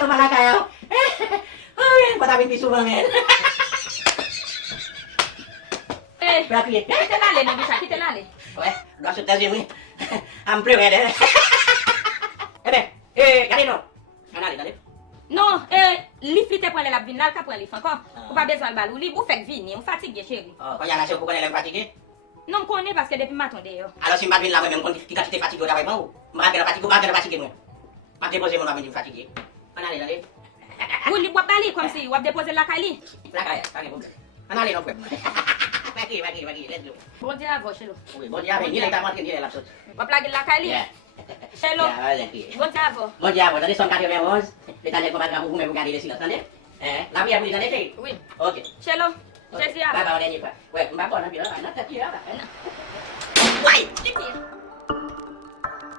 no malakayo. Ay, patapin piso mga. Berapa ya? Kita lale nak bisa, kita lale. Weh, udah sudah sih nih. Hampir ya deh. Karino. Kanali tadi. Non, li flite prendre la vinal ka prendre li encore. Ou pas besoin balou, li ou fait vini, on fatigue chérie. Oh, kau jangan ngasih bukan yang fatigué. Non connais parce que depuis matin yo. Alors si mbak bin lama memang kita kita fatigué udah mau. Mbak kena fatigué mu. Mbak deposé mon ami fatigué. Kanali tadi. Ou li boit bali comme si ou déposer la kali. Belakang ya, pakai mobil. Kanali no Pagi, let's go. Bon dia avo chelo. Oui, bon dia, ini kita mau kini lapsot. Wa plage la kali. Chelo. Ya, lagi. Bon dia avo. Bon dia, tadi son kaki memang. Kita lihat kemarin kamu memang kali di sini, tadi. Lalu yang beli tadi sih. Oui. Oke. Chelo. Chesi avo. Bapak udah nyipa. Weh, mbak kok nabi lah, anak kecil apa? Wai, dikit.